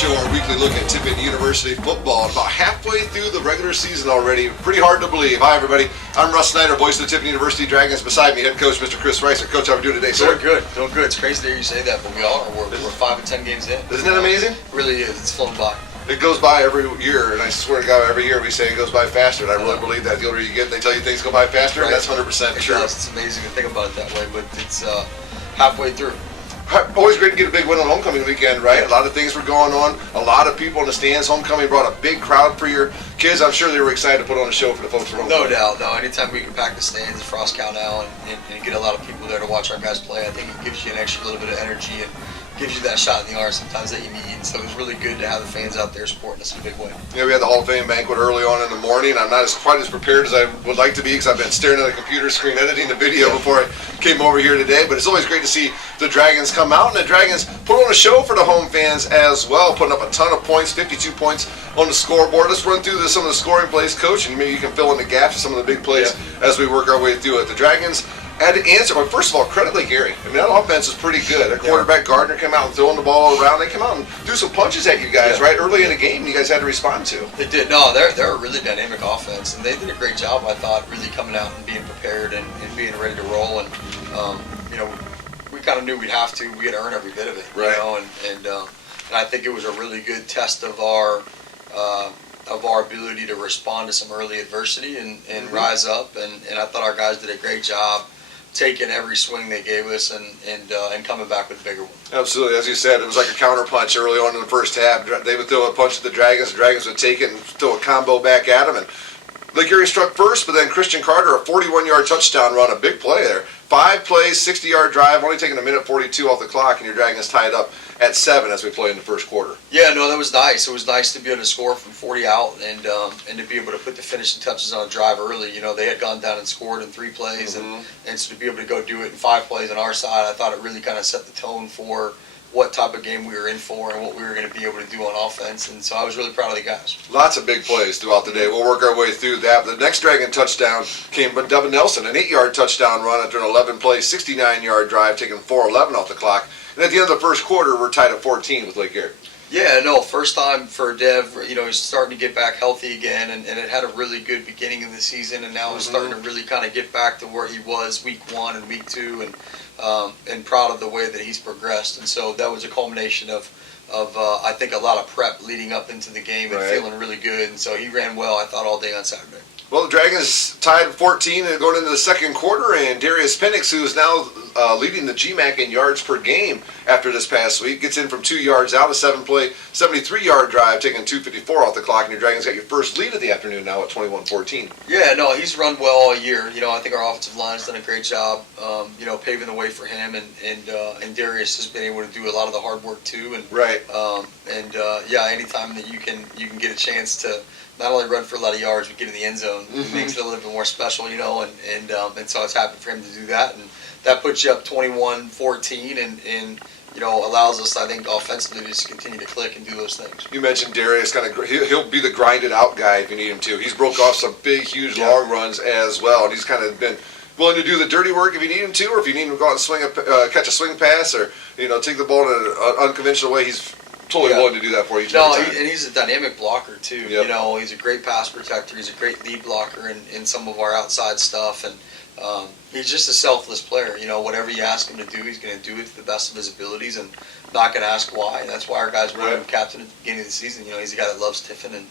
show, our weekly look at Tiffin University football. About halfway through the regular season already. Pretty hard to believe. Hi, everybody. I'm Russ Snyder, voice of the Tiffin University Dragons. Beside me, head coach, Mr. Cris Reisert. Coach, how are we doing today, sir? Doing good. It's crazy to hear you say that, but we are. We're 5 and 10 games in. Isn't that amazing? It really is. It's flown by. It goes by every year, and I swear to God, every year we say it goes by faster, and I really believe that. The older you get, they tell you things go by faster, and that's 100% true. It's amazing to think about it that way, but it's halfway through. Always great to get a big win on homecoming weekend, right? A lot of things were going on. A lot of people in the stands. Homecoming brought a big crowd for your kids. I'm sure they were excited to put on a show for the folks from homecoming. No doubt. No, anytime we can pack the stands at Frost Cow now and get a lot of people there to watch our guys play, I think it gives you an extra little bit of energy and gives you that shot in the arm sometimes that you need. And so it was really good to have the fans out there supporting us in a big way. Yeah, we had the Hall of Fame banquet early on in the morning. I'm not quite as prepared as I would like to be because I've been staring at a computer screen editing the video before I came over here today. But it's always great to see the Dragons come out, and the Dragons put on a show for the home fans as well, putting up a ton of points, 52 points on the scoreboard. Let's run through some of the scoring plays, Coach, and maybe you can fill in the gaps of some of the big plays as we work our way through it. The Dragons had to answer. Well, first of all, credit Gary. I mean, that offense is pretty good. Their quarterback Gardner came out and throwing the ball around. They came out and threw some punches at you guys right early in the game. You guys had to respond to. They did. No, they're a really dynamic offense, and they did a great job, I thought, really coming out and being prepared and being ready to roll. And we kind of knew we'd have to. We had to earn every bit of it, you know. And I think it was a really good test of our ability to respond to some early adversity and rise up. And I thought our guys did a great job taking every swing they gave us and coming back with a bigger one. Absolutely. As you said, it was like a counter punch early on in the first half. They would throw a punch at the Dragons would take it and throw a combo back at them. And Gary struck first, but then Christian Carter, a 41-yard touchdown run, a big play there. 5 plays, 60-yard drive, only taking a minute 42 off the clock, and your Dragons tied up at 7 as we play in the first quarter. Yeah, no, that was nice. It was nice to be able to score from 40 out and to be able to put the finishing touches on a drive early. You know, they had gone down and scored in 3 plays, and so to be able to go do it in 5 plays on our side, I thought it really kind of set the tone for what type of game we were in for and what we were going to be able to do on offense. And so I was really proud of the guys. Lots of big plays throughout the day. We'll work our way through that. The next Dragon touchdown came from Devin Nelson, an 8-yard touchdown run after an 11-play, 69-yard drive, taking 4:11 off the clock. And at the end of the first quarter, we're tied at 14 with Lake Erie. Yeah, no, first time for Dev. You know, he's starting to get back healthy again, and it had a really good beginning of the season, and now he's starting to really kind of get back to where he was week 1 and week 2, and proud of the way that he's progressed. And so that was a culmination of I think a lot of prep leading up into the game and feeling really good. And so he ran well, I thought, all day on Saturday. Well, the Dragons tied 14 and going into the second quarter, and Darius Penix, who is now leading the GMAC in yards per game after this past week, gets in from 2 yards out, a 7-play, 73-yard drive, taking 2:54 off the clock, and your Dragons got your first lead of the afternoon now at 21-14. Yeah, no, he's run well all year. You know, I think our offensive line's done a great job, paving the way for him, and Darius has been able to do a lot of the hard work too. And anytime that you can get a chance to not only run for a lot of yards, but get in the end zone, it makes it a little bit more special, and so it's happy for him to do that, and that puts you up 21-14, and allows us, I think, offensively to just continue to click and do those things. You mentioned Darius, he'll be the grinded out guy if you need him to. He's broke off some big, huge long runs as well, and he's kind of been willing to do the dirty work if you need him to, or if you need him to go out and catch a swing pass, or take the ball in an unconventional way. He's totally willing to do that for you. And he's a dynamic blocker too. He's a great pass protector. He's a great lead blocker in some of our outside stuff, and he's just a selfless player. Whatever you ask him to do, he's going to do it to the best of his abilities, and not going to ask why. And that's why our guys wrote him captain at the beginning of the season. He's a guy that loves Tiffin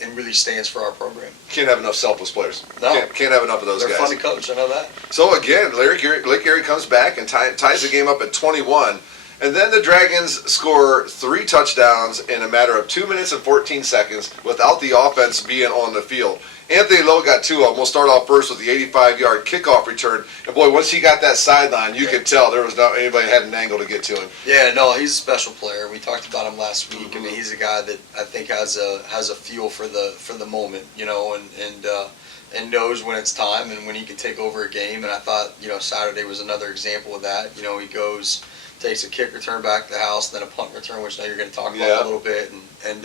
and really stands for our program. Can't have enough selfless players. No. Can't have enough of those guys. They're fun to coach, I know that. So again, Lake Erie comes back and ties the game up at 21. And then the Dragons score 3 touchdowns in a matter of 2 minutes and 14 seconds without the offense being on the field. Anthony Lowe got 2 of them. We'll start off first with the 85-yard kickoff return. And boy, once he got that sideline, you could tell there was not anybody had an angle to get to him. Yeah, no, he's a special player. We talked about him last week. I mean, he's a guy that I think has a feel for the moment, and knows when it's time and when he can take over a game. And I thought, Saturday was another example of that. He goes, takes a kick return back to the house, then a punt return, which now you're going to talk about a little bit, and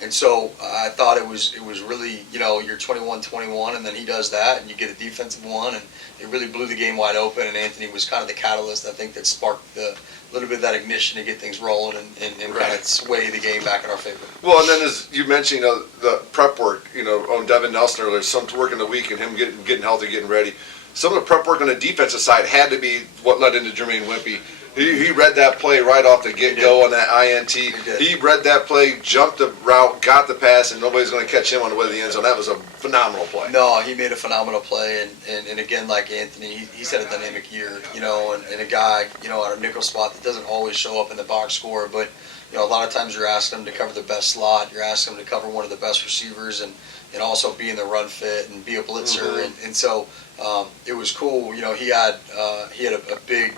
And so I thought it was really, you're 21-21, and then he does that, and you get a defensive one, and it really blew the game wide open. And Anthony was kind of the catalyst, I think, that sparked a little bit of that ignition to get things rolling and kind of sway the game back in our favor. Well, and then as you mentioned, the prep work, on Devin Nelson earlier, some work in the week and him getting healthy, getting ready. Some of the prep work on the defensive side had to be what led into Jermaine Wimpy. He read that play right off the get-go on that INT. He read that play, jumped the route, got the pass, and nobody's going to catch him on the way to the end zone. That was a phenomenal play. No, he made a phenomenal play, and again, like Anthony, he's had a dynamic year, and a guy, at a nickel spot that doesn't always show up in the box score, but, a lot of times you're asking him to cover the best slot, you're asking him to cover one of the best receivers, and also be in the run fit and be a blitzer, and so it was cool. He had a big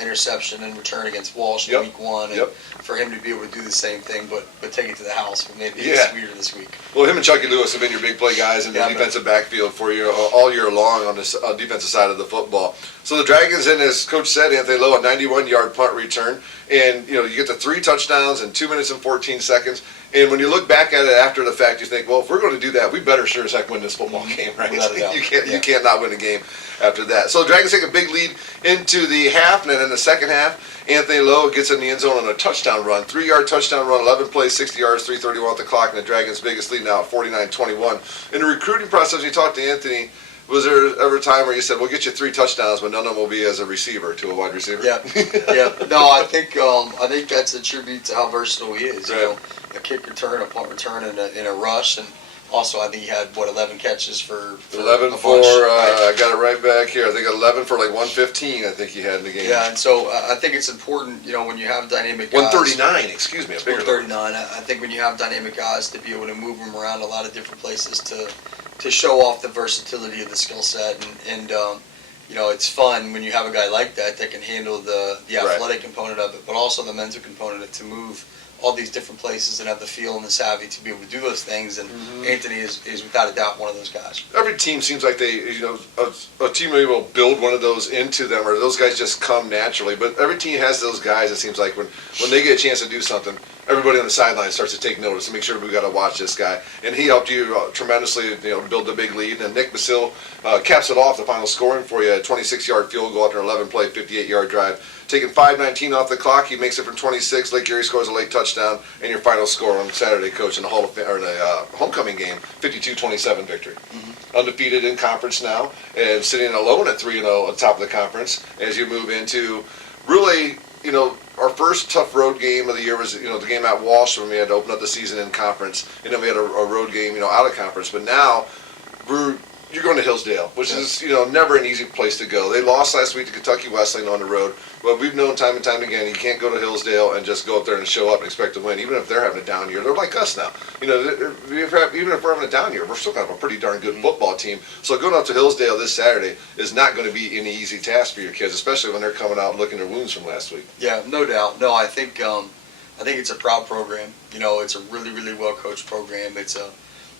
interception in return against Walsh in week 1, and for him to be able to do the same thing, but take it to the house, it made it sweeter this week. Well, him and Chucky Lewis have been your big play guys in the defensive backfield for you all year long on the defensive side of the football. So the Dragons, and as Coach said, Anthony Lowe, a 91-yard punt return, and you get the 3 touchdowns in 2 minutes and 14 seconds. And when you look back at it after the fact, you think, well, if we're going to do that, we better sure as heck win this football game, right? You can't not win a game after that. So the Dragons take a big lead into the half, and then in the second half, Anthony Lowe gets in the end zone on a touchdown run, 3-yard touchdown run, 11 plays, 60 yards, 3:31 at the clock, and the Dragons' biggest lead now at 49-21. In the recruiting process, you talked to Anthony. Was there ever a time where you said, we'll get you 3 touchdowns, but none of them will be as a receiver to a wide receiver? Yeah. No, I think that's a tribute to how versatile he is. Right. A kick return, a punt return, and a rush, and also I think he had 11 catches for 11 for I got it right back here. I think 11 for like 115. I think he had in the game. Yeah, and so I think it's important, when you have dynamic guys. 139. Excuse me. 139. I think when you have dynamic guys, to be able to move them around a lot of different places to show off the versatility of the skill set, and it's fun when you have a guy like that can handle the athletic component of it, but also the mental component to move all these different places and have the feel and the savvy to be able to do those things. And Anthony is without a doubt one of those guys. Every team seems like they, a team will build one of those into them, or those guys just come naturally. But every team has those guys. It seems like when they get a chance to do something, everybody on the sideline starts to take notice and make sure we got to watch this guy. And he helped you tremendously, build the big lead. And Nick Basil caps it off, the final scoring for you, a 26-yard field goal after an 11-play, 58-yard drive. Taking 5:19 off the clock, he makes it from 26. Lake Erie scores a late touchdown, and your final score on Saturday, Coach, in the homecoming game, 52-27 victory. Undefeated in conference now, and sitting alone at 3-0 on top of the conference. As you move into really, our first tough road game of the year was, the game at Walsh when we had to open up the season in conference, and then we had a road game, out of conference. But now you're going to Hillsdale, which is, never an easy place to go. They lost last week to Kentucky Wesleyan on the road, but we've known time and time again, you can't go to Hillsdale and just go up there and show up and expect to win, even if they're having a down year. They're like us now. Even if we're having a down year, we're still going to have a pretty darn good football team. So going up to Hillsdale this Saturday is not going to be any easy task for your kids, especially when they're coming out looking at wounds from last week. Yeah, no doubt. No, I think it's a proud program. It's a really, really well-coached program.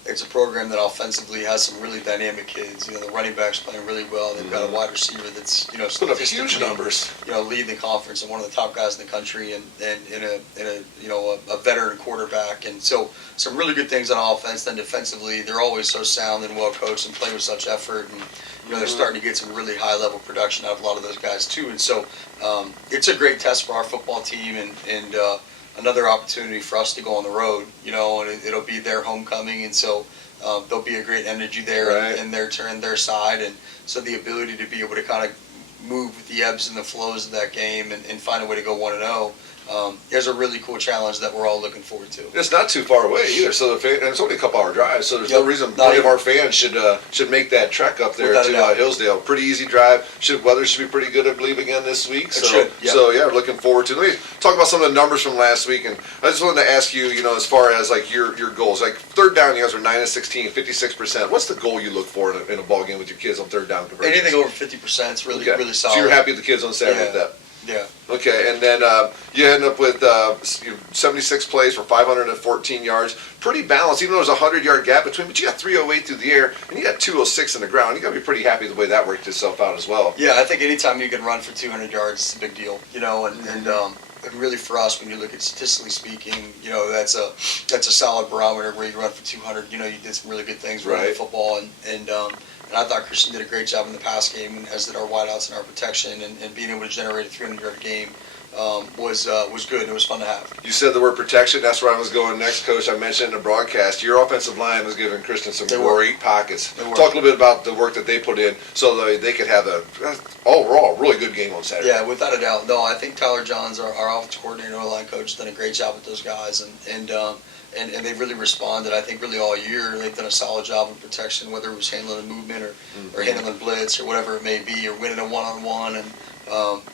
It's a program that offensively has some really dynamic kids. The running backs playing really well. They've got a wide receiver that's put up huge numbers. Leading the conference and one of the top guys in the country, and in a veteran quarterback. And so some really good things on offense. Then defensively, they're always so sound and well coached and play with such effort. And they're starting to get some really high level production out of a lot of those guys too. And so it's a great test for our football team, and another opportunity for us to go on the road, and it'll be their homecoming, and so there'll be a great energy there in their turn, their side, and so the ability to be able to kind of move with the ebbs and the flows of that game and find a way to go 1-0. There's a really cool challenge that we're all looking forward to. It's not too far away either, so and it's only a couple-hour drive, so there's no reason any of our fans should make that trek up there to Hillsdale. Pretty easy drive. Weather should be pretty good, I believe, again this week. So we're looking forward to it. Let me talk about some of the numbers from last week, and I just wanted to ask you, as far as like your goals, like third down, you guys were 9-16, 56%. What's the goal you look for in a ball game with your kids on third down conversions? Anything over 50% is really solid. So you're happy with the kids on Saturday with that? Yeah. Okay, and then you end up with 76 plays for 514 yards. Pretty balanced, even though there's a 100-yard gap between. But you got 308 through the air, and you got 206 in the ground. You got to be pretty happy the way that worked itself out as well. Yeah, I think anytime you can run for 200 yards, it's a big deal. really for us, when you look at statistically speaking, that's a solid barometer where you run for 200. You did some really good things running the football, and I thought Christian did a great job in the pass game, as did our wideouts and our protection, and being able to generate a 300-yard game was good, and it was fun to have. You said the word protection. That's where I was going next, Coach. I mentioned in the broadcast, your offensive line was giving Christian some great pockets. Talk a little bit about the work that they put in so they could have a overall really good game on Saturday. Yeah, without a doubt. No, I think Tyler Johns, our offensive coordinator, our line coach, has done a great job with those guys, and they've really responded. I think really all year they've done a solid job of protection, whether it was handling a movement or handling blitz or whatever it may be, or winning a one-on-one. And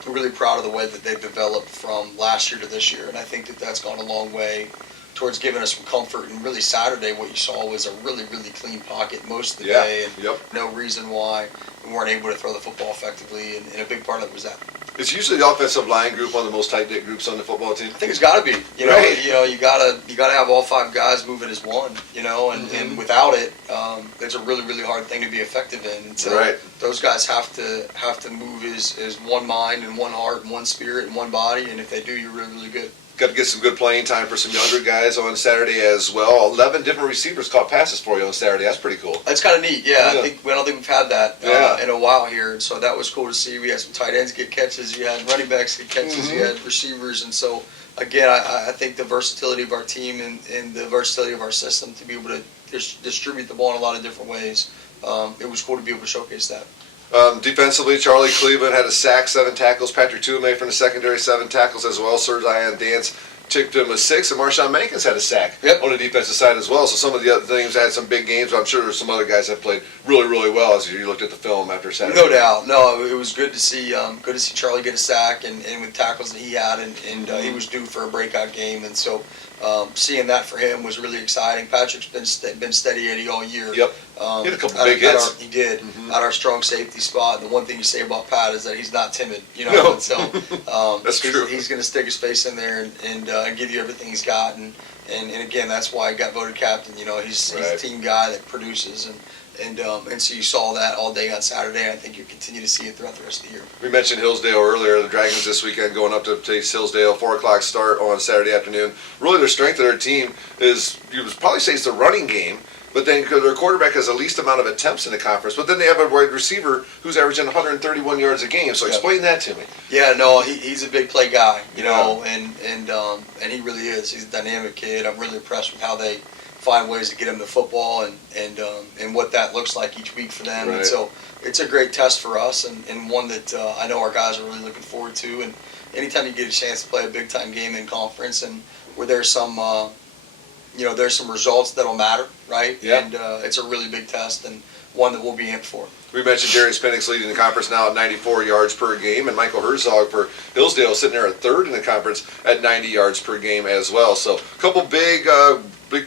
we're really proud of the way that they've developed from last year to this year, and I think that that's gone a long way towards giving us some comfort. And really Saturday, what you saw was a really, really clean pocket most of the day, and no reason why we weren't able to throw the football effectively, and a big part of it was that. Is usually the offensive line group one of the most tight-knit groups on the football team? I think it's got to be. You gotta have all five guys moving as one. And without it, it's a really, really hard thing to be effective in. And so those guys have to move as one mind and one heart and one spirit and one body. And if they do, you're really, really good. Got to get some good playing time for some younger guys on Saturday as well. 11 different receivers caught passes for you on Saturday. That's pretty cool. That's kind of neat. I don't think we've had that in a while here, and so that was cool to see. We had some tight ends get catches. You had running backs get catches. You had receivers, and so again, I think the versatility of our team and the versatility of our system to be able to distribute the ball in a lot of different ways. It was cool to be able to showcase that. Defensively, Charlie Cleveland had a sack, 7 tackles. Patrick Tuame from the secondary, 7 tackles as well. Sir Zion Dance tipped him with 6, and Marshawn Mankins had a sack on the defensive side as well. So some of the other teams had some big games, but I'm sure there's some other guys that played really, really well as you looked at the film after Saturday. No doubt. No, it was good to see Charlie get a sack and with tackles that he had, and he was due for a breakout game, and so seeing that for him was really exciting. Patrick's been steady Eddie all year. Yep. He had a couple big hits. He did at our strong safety spot. And the one thing you say about Pat is that he's not timid. No. And so that's true. He's going to stick his face in there and give you everything he's got. And again, that's why he got voted captain. He's a team guy that produces and so you saw that all day on Saturday, and I think you'll continue to see it throughout the rest of the year. We mentioned Hillsdale earlier. The Dragons this weekend going up to face Hillsdale, 4 o'clock start on Saturday afternoon. Really, their strength of their team is, you would probably say, it's the running game, but then their quarterback has the least amount of attempts in the conference. But then they have a wide receiver who's averaging 131 yards a game. So explain that to me. Yeah, no, he's a big play guy, and he really is. He's a dynamic kid. I'm really impressed with how they find ways to get him the football and what that looks like each week for them. And so it's a great test for us and one that I know our guys are really looking forward to. And anytime you get a chance to play a big time game in conference and where there's some there's some results that'll matter, right? Yeah. And it's a really big test and one that we'll be in for. We mentioned Darius Penix leading the conference now at 94 yards per game, and Michael Herzog for Hillsdale sitting there at 3rd in the conference at 90 yards per game as well. So a couple big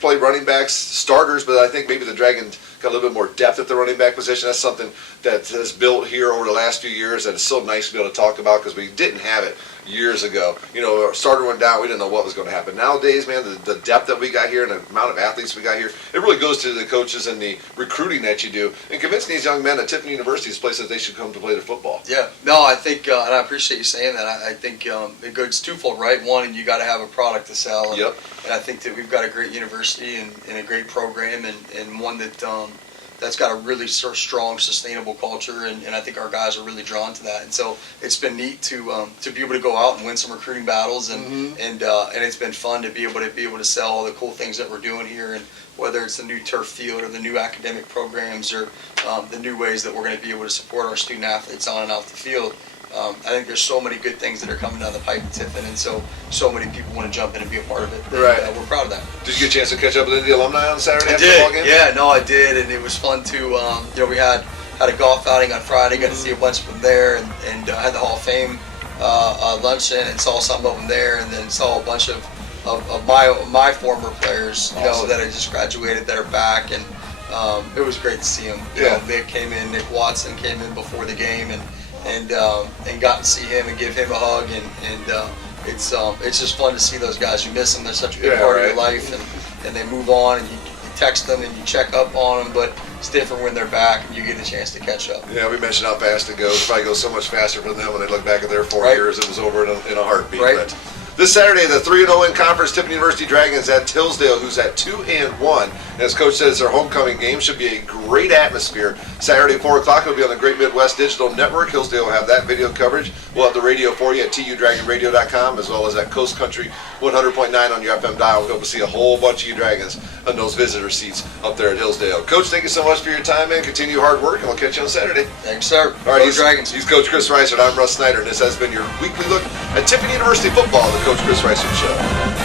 play running backs, starters, but I think maybe the Dragons got a little bit more depth at the running back position. That's something that has built here over the last few years that is so nice to be able to talk about because we didn't have it years ago. Our starter went down, we didn't know what was going to happen. Nowadays, man, the depth that we got here and the amount of athletes we got here, it really goes to the coaches and the recruiting that you do and convincing these young men at Tiffin University is a place that they should come to play their football. Yeah, no, I think, and I appreciate you saying that. I think it goes twofold, right? One, you got to have a product to sell. And, and I think that we've got a great university and a great program and one that's got a really sort of strong, sustainable culture, and I think our guys are really drawn to that. And so it's been neat to be able to go out and win some recruiting battles, and it's been fun to be able to sell all the cool things that we're doing here, and whether it's the new turf field or the new academic programs or the new ways that we're going to be able to support our student athletes on and off the field. I think there's so many good things that are coming down the pipe in Tiffin, and so many people want to jump in and be a part of it. And, we're proud of that. Did you get a chance to catch up with any of the alumni on Saturday? I did. Yeah, no, I did, and it was fun to. We had a golf outing on Friday. Got to see a bunch of them there, and had the Hall of Fame luncheon, and saw some of them there, and then saw a bunch of my former players, that I just graduated that are back, and it was great to see them. They came in. Nick Watson came in before the game, and got to see him and give him a hug, and it's just fun to see those guys. You miss them; they're such a big part of your life, and they move on, and you text them and you check up on them, but it's different when they're back and you get a chance to catch up. Yeah, we mentioned how fast it goes. It probably goes so much faster for them when they look back at their 4 years. It was over in a heartbeat. Right. But This Saturday, the 3-0 in conference Tiffin University Dragons at Hillsdale, who's at 2-1. And as Coach said, it's their homecoming game. Should be a great atmosphere. Saturday, 4 o'clock, it'll be on the Great Midwest Digital Network. Hillsdale will have that video coverage. We'll have the radio for you at tudragonradio.com, as well as at Coast Country 100.9 on your FM dial. We hope to see a whole bunch of you Dragons on those visitor seats up there at Hillsdale. Coach, thank you so much for your time, man. Continue hard work, and we'll catch you on Saturday. Thanks, sir. All right, Go Dragons. He's Coach Cris Reisert. I'm Russ Snyder, and this has been your weekly look at Tiffin University football, the Coach Cris Reisert Show.